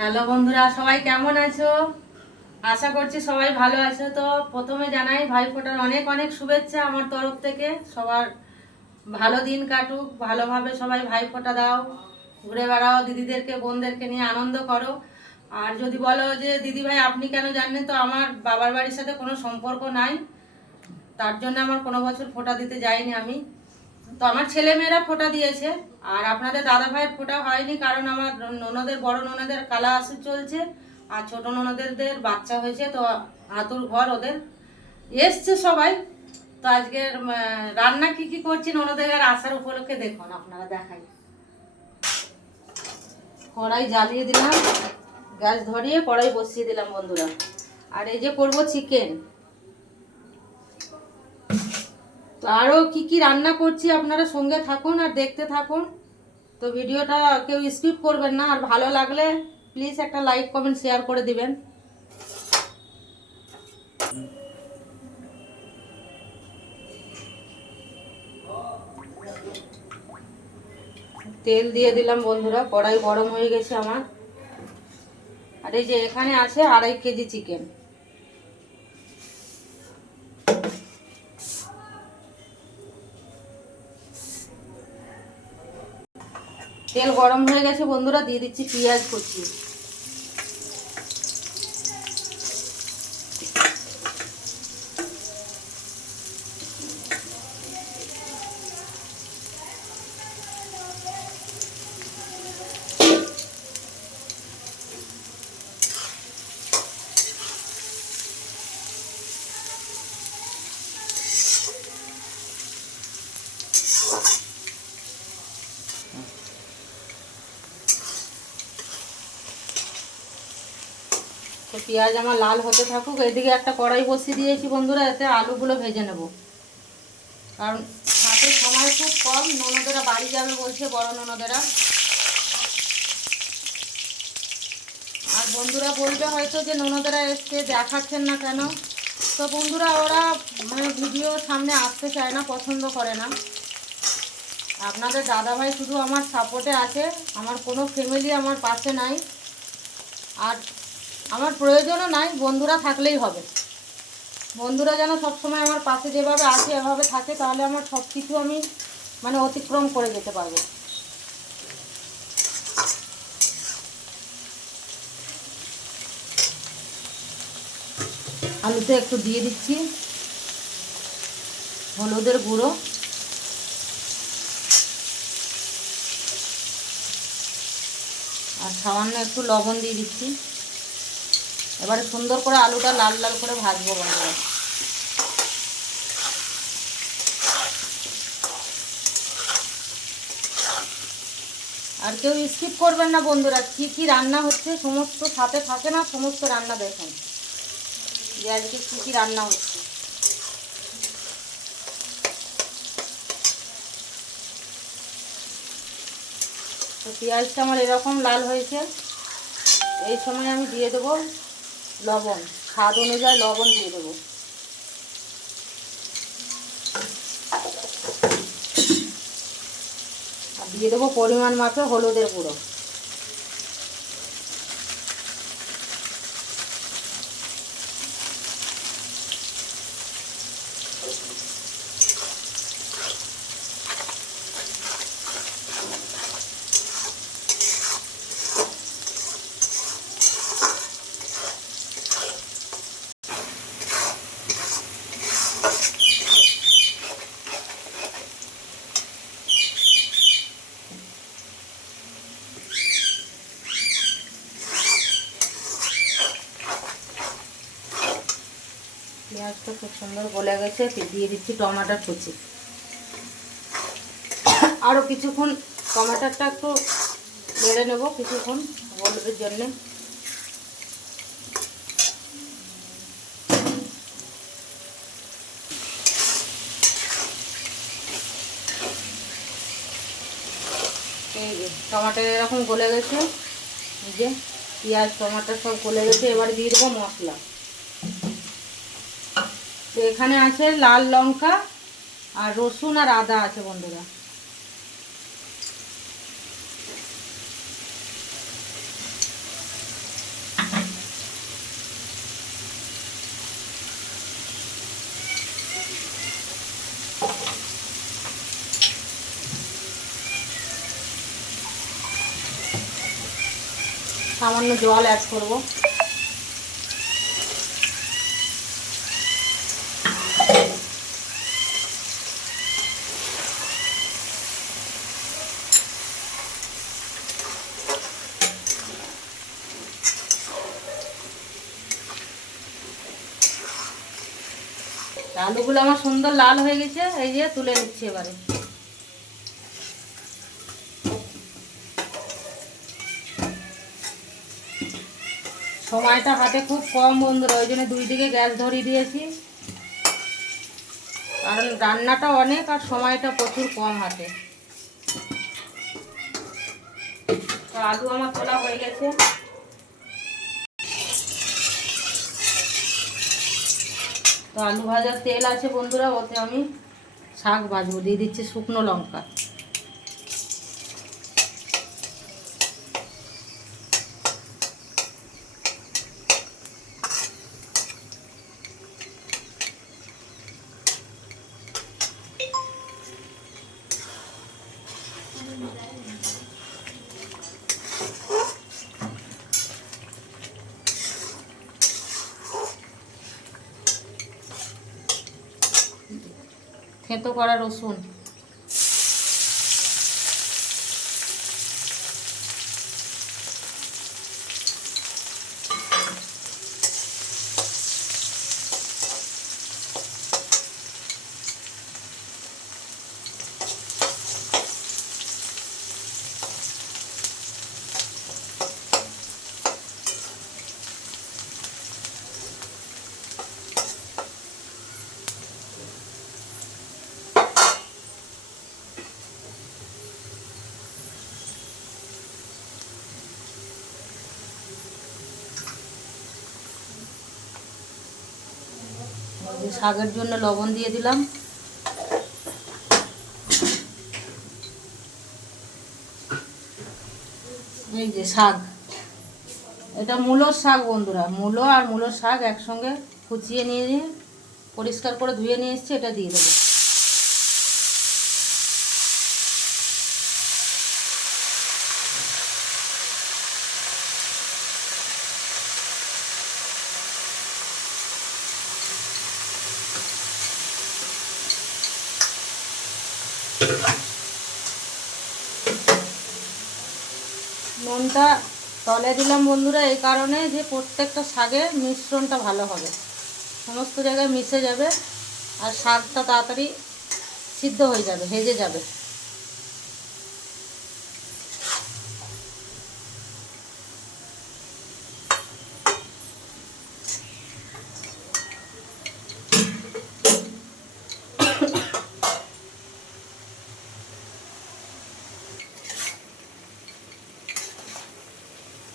Hello বন্ধুরা, সবাই কেমন আছো? আশা করছি সবাই ভালো আছো। তো প্রথমে জানাই ভাইফোঁটার অনেক অনেক শুভেচ্ছা আমার তরফ থেকে। সবার ভালো দিন কাটুক, ভালোভাবে সবাই ভাইফোঁটা দাও, ঘুরে বেড়াও, দিদিদেরকে বোনদেরকে নিয়ে আনন্দ করো। আর যদি বলো যে দিদি ভাই আপনি কেন জানেন, তো আমার বাবার বাড়ির সাথে কোনো সম্পর্ক নাই, তার জন্য আমার কোনো বছর ফোঁটা দিতে যাইনি আমি। তো আমার ছেলে মেয়েরা ফোঁটা দিয়েছে, আর আপনাদের দাদা ভাইয়ের ফোঁটা হয়নি, কারণ আমার ননদের বড় ননদের কালা আসর চলছে, আর ছোট ননদের বাচ্চা হয়েছে। তো আতুর ঘর ওদের এসছে সবাই। তো আজকের রান্না কি কি করছি ননদের আসার উপলক্ষে দেখুন, আপনারা দেখাই। কড়াই জ্বালিয়ে দিলাম, গ্যাস ধরিয়ে কড়াই বসিয়ে দিলাম বন্ধুরা। আর এই যে করব চিকেন। তো আরও কি কি রান্না করছি আপনারা সঙ্গে থাকুন আর দেখতে থাকুন। তো ভিডিওটা কেউ স্কিপ করবেন না, আর ভালো লাগলে প্লিজ একটা লাইক কমেন্ট শেয়ার করে দিবেন। তেল দিয়ে দিলাম বন্ধুরা, কড়াই গরম হয়ে গেছে আমার। আর এই যে এখানে আছে 2.5 কেজি চিকেন। তেল গরম হয়ে গেছে বন্ধুরা, দিয়ে দিচ্ছি পেঁয়াজ কুচি। তো পেঁয়াজ আমার লাল হতে থাকুক। এদিকে একটা কড়াই বসিয়ে দিয়েছি বন্ধুরা, এতে আলুগুলো ভেজে নেব, কারণ হাতে সময় খুব কম। ননদেরা বাড়ি যাবে বলছে, বড় ননদেরা। আর বন্ধুরা বলবে হয়তো যে ননদেরা এসছে দেখাচ্ছেন না কেন। তো বন্ধুরা ওরা ভিডিও সামনে আসতে চায় না, পছন্দ করে না। আপনাদের দাদাভাই শুধু আমার সাপোর্টে আছে, আমার কোনো ফ্যামিলি আমার পাশে নাই, আর আমার প্রয়োজনও নাই। বন্ধুরা থাকলেই হবে। বন্ধুরা যেন সবসময় আমার পাশে যেভাবে আছে এভাবে থাকে, তাহলে আমার সব কিছু আমি অতিক্রম করে যেতে পারবো। আলুতে একটু দিয়ে দিচ্ছি হলুদের গুঁড়ো, আর সামান্য একটু লবণ দিয়ে দিচ্ছি। এবারে সুন্দর করে আলুটা লাল লাল করে ভাজবো বন্ধুরা। আর কেউ স্কিপ করবেন না বন্ধুরা, কি কি রান্না হচ্ছে সমস্ত সাথে থাকে না, সমস্ত রান্না দেখেন যে আজকে কী কী রান্না হচ্ছে। তো পেঁয়াজটা আমার এরকম লাল হয়েছে, এই সময় আমি দিয়ে দেবো লবণ, স্বাদ অনুযায়ী লবণ দিয়ে দেবো। আর দিয়ে দেবো পরিমাণ মাপে হলুদের গুঁড়ো। পেঁয়াজটা খুব সুন্দর গলে গেছে, দিয়ে দিচ্ছি টমাটোর কুচি। আরও কিছুক্ষণ টমাটোটা একটু বেড়ে নেব, কিছুক্ষণ গলবের জন্যে। এই যে টমাটো এরকম গলে গেছে, এই যে পেঁয়াজ টমাটো সব গলে গেছে। এবার দিয়ে দেবো মশলা। তো এখানে আছে লাল লঙ্কা আর রসুন আর আদা আছে বন্ধুরা। সামান্য জল অ্যাড করব। আলুগুলো আমার সুন্দর লাল হয়ে গেছে, এই যে তুলে নিচ্ছি এবারে। সময়টা হাতে খুব কম বন্ধুরা, ওই জন্য দুই দিকে গ্যাস ধরিয়ে দিয়েছি, কারণ রান্নাটা অনেক আর সময়টা প্রচুর কম হাতে। তো আলু আমার তোলা হয়ে গেছে। তো আলু ভাজার তেল আছে বন্ধুরা, ওতে আমি শাক ভাজবো। দিয়ে দিচ্ছি শুকনো লঙ্কা। থেঁতো করা রসুন, শাকের জন্য লবণ দিয়ে দিলাম। এই যে শাক, এটা মূলোর শাক বন্ধুরা, মূলো আর মূলোর শাক একসঙ্গে কুচিয়ে নিয়ে পরিষ্কার করে ধুয়ে নিয়ে এসেছি, এটা দিয়ে দেবো। নুনটা তলে দিলাম বন্ধুরা এই কারণে যে প্রত্যেকটা শাকের মিশ্রণটা ভালো হবে, সমস্ত জায়গায় মিশে যাবে আর শাকটা তাড়াতাড়ি সিদ্ধ হয়ে যাবে, হেজে যাবে।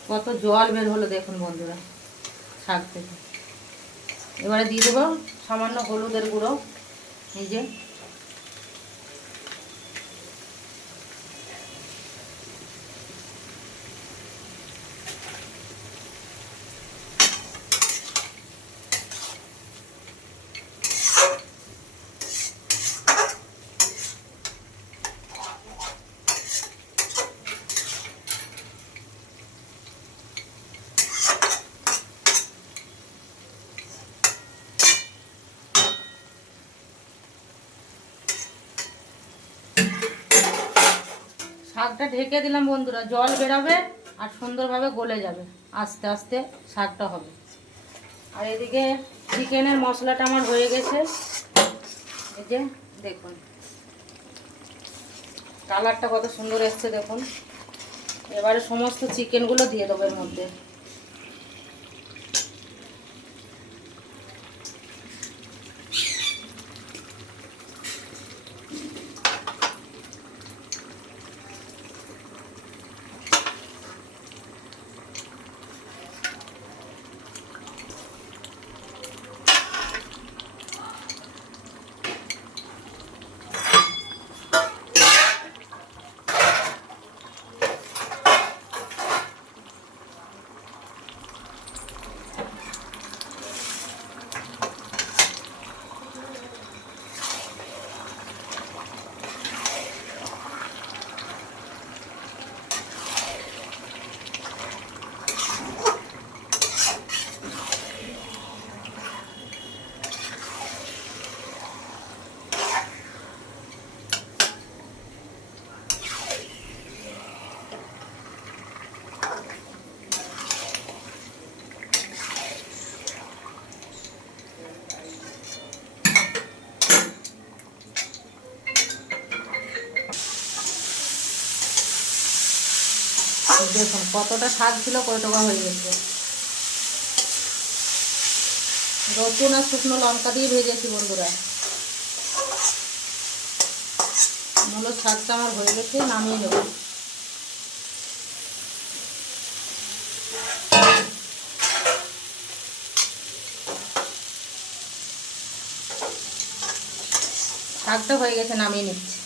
কত জল বের হলো দেখুন বন্ধুরা শাক থেকে। এবারে দিয়ে দেবো সামান্য হলুদের গুঁড়ো, এই যে শাকটা ঢেকে দিলাম বন্ধুরা, জল বেরোবে আর সুন্দরভাবে গলে যাবে, আস্তে আস্তে শাকটা হবে। আর এদিকে চিকেনের মশলাটা আমার হয়ে গেছে, এই যে দেখুন কালারটা কত সুন্দর এসছে দেখুন। এবারে সমস্ত চিকেনগুলো দিয়ে দেবো এর মধ্যে। দেখুন কতটা শাক ছিল, কতটা হয়ে গেছে। রসুন আর শুকনো লঙ্কা দিয়ে ভেজেছি বন্ধুরা। মূলো শাকটা আমার হয়ে গেছে, নামিয়ে নেব। শাকটা হয়ে গেছে, নামিয়ে নিচ্ছি।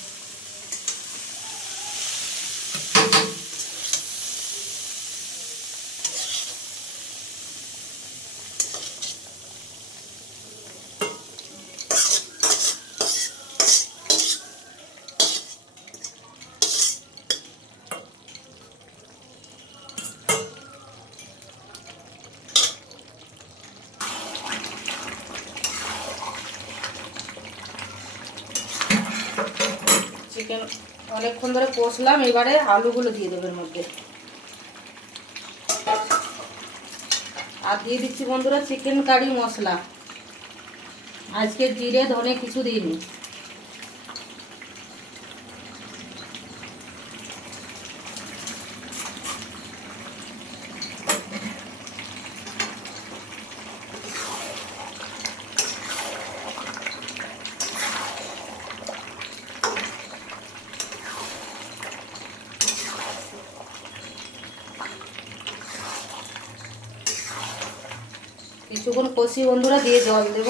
চিকেন অনেকক্ষণ ধরে কষলাম, এবারে আলুগুলো দিয়ে দেবো এর মধ্যে। আর দিয়ে দিচ্ছি বন্ধুরা চিকেন কারি মশলা। আজকে জিরে ধনে কিছু দিইনি। কিছুক্ষণ কষি বন্ধুরা, দিয়ে জল দেব।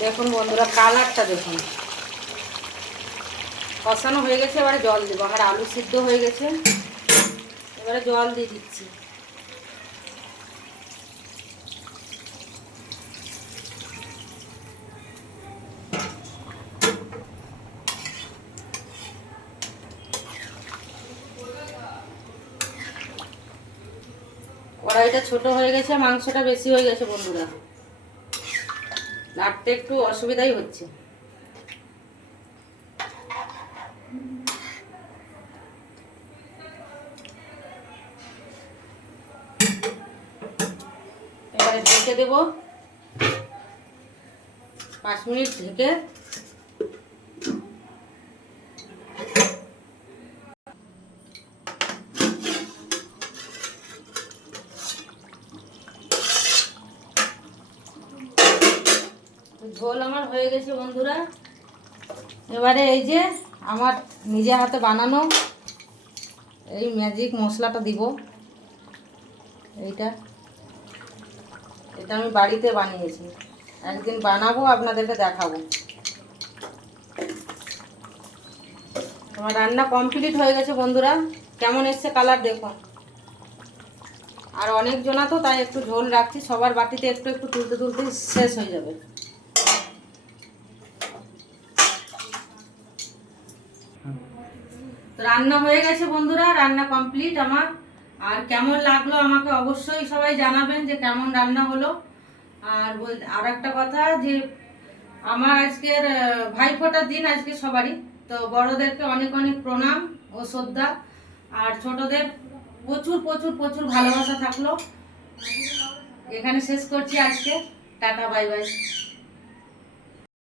দেখুন বন্ধুরা কালারটা দেখুন, কষানো হয়ে গেছে। এবারে জল দেবো। আমার আলু সিদ্ধ হয়ে গেছে, এবারে জল দিয়ে দিচ্ছি। কড়াইটা ছোট হয়ে গেছে, মাংসটা বেশি হয়ে গেছে বন্ধুরা, নাড়তে একটু অসুবিধাই হচ্ছে। এবারে ঢেকে দেব 5 মিনিট ঢেকে। ঝোল আমার হয়ে গেছে বন্ধুরা। এবারে এই যে আমার নিজে হাতে বানানো এই ম্যাজিক মশলাটা দিব। এটা আমি বাড়িতে বানিয়েছি, একদিন বানাবো, আপনাদেরকে দেখাবো। আমার রান্না কমপ্লিট হয়ে গেছে বন্ধুরা। কেমন এসছে কালার দেখুন। আর অনেকজনা তো, তাই একটু ঝোল রাখছি, সবার বাটিতে একটু একটু তুলতে তুলতে শেষ হয়ে যাবে। তো রান্না হয়ে গেছে বন্ধুরা, রান্না কমপ্লিট আমার। আর কেমন লাগলো আমাকে অবশ্যই সবাই জানাবেন যে কেমন রান্না হলো। আর একটা কথা, যে আমার আজকের ভাইফোঁটার দিন আজকে সবারই, তো বড়দেরকে অনেক অনেক প্রণাম ও শ্রদ্ধা, আর ছোটদের প্রচুর প্রচুর প্রচুর ভালোবাসা থাকলো। এখানে শেষ করছি আজকে। Tata, bye bye.